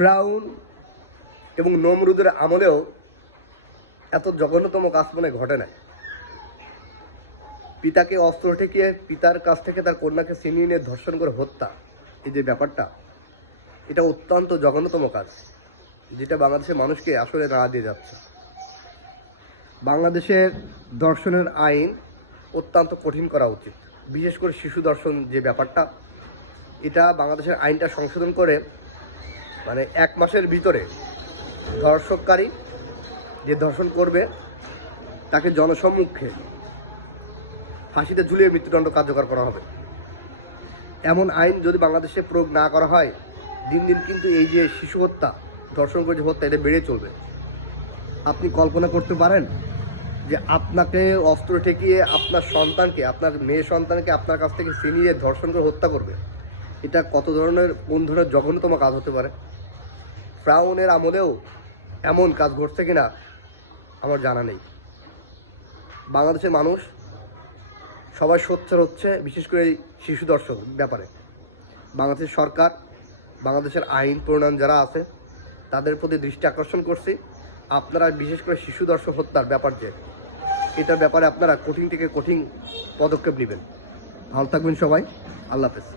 ফিরআউন এবং নমরুদের আমলেও এত জঘন্যতম কাজ মনে ঘটে নাই। পিতাকে অস্ত্র ঠেকিয়ে পিতার কাছ থেকে তার কন্যাকে ছিনিয়ে নিয়ে ধর্ষণ করে হত্যা, এই যে ব্যাপারটা, এটা অত্যন্ত জঘন্যতম কাজ, যেটা বাংলাদেশের মানুষকে আসলে নাড়া দিয়ে যাচ্ছে। বাংলাদেশের ধর্ষণের আইন অত্যন্ত কঠিন করা উচিত, বিশেষ করে শিশু ধর্ষণ যে ব্যাপারটা, এটা বাংলাদেশের আইনটা সংশোধন করে মানে 1 মাসের ভিতরে ধর্ষণকারী যে ধর্ষণ করবে তাকে জনসম্মুখে ফাঁসিতে ঝুলিয়ে মৃত্যুদণ্ড কার্যকর করা হবে। এমন আইন যদি বাংলাদেশে প্রয়োগ না করা হয়, দিন দিন কিন্তু এই যে শিশু হত্যা, ধর্ষণ করে যে হত্যা, এটা বেড়ে চলবে। আপনি কল্পনা করতে পারেন যে আপনাকে অস্ত্র ঠেকিয়ে আপনার সন্তানকে, আপনার মেয়ে সন্তানকে আপনার কাছ থেকে ছিনিয়ে ধর্ষণ করে হত্যা করবে? এটা কোন ধরনের জঘন্যতম কাজ হতে পারে? ফিরআউনের আমলেও এমন কাজ ঘটছে কিনা আমার জানা নেই। বাংলাদেশের মানুষ সবাই সোচ্চার হচ্ছে, বিশেষ করে এই শিশু ধর্ষণ ব্যাপারে। বাংলাদেশের সরকার, বাংলাদেশের আইন প্রণয়ন যারা আছে, তাদের প্রতি দৃষ্টি আকর্ষণ করছি, আপনারা বিশেষ করে শিশু ধর্ষণ হত্যার ব্যাপার যে, এটার ব্যাপারে আপনারা কঠিন থেকে কঠিন পদক্ষেপ নেবেন। ভালো থাকবেন সবাই, আল্লাহ হাফেজ।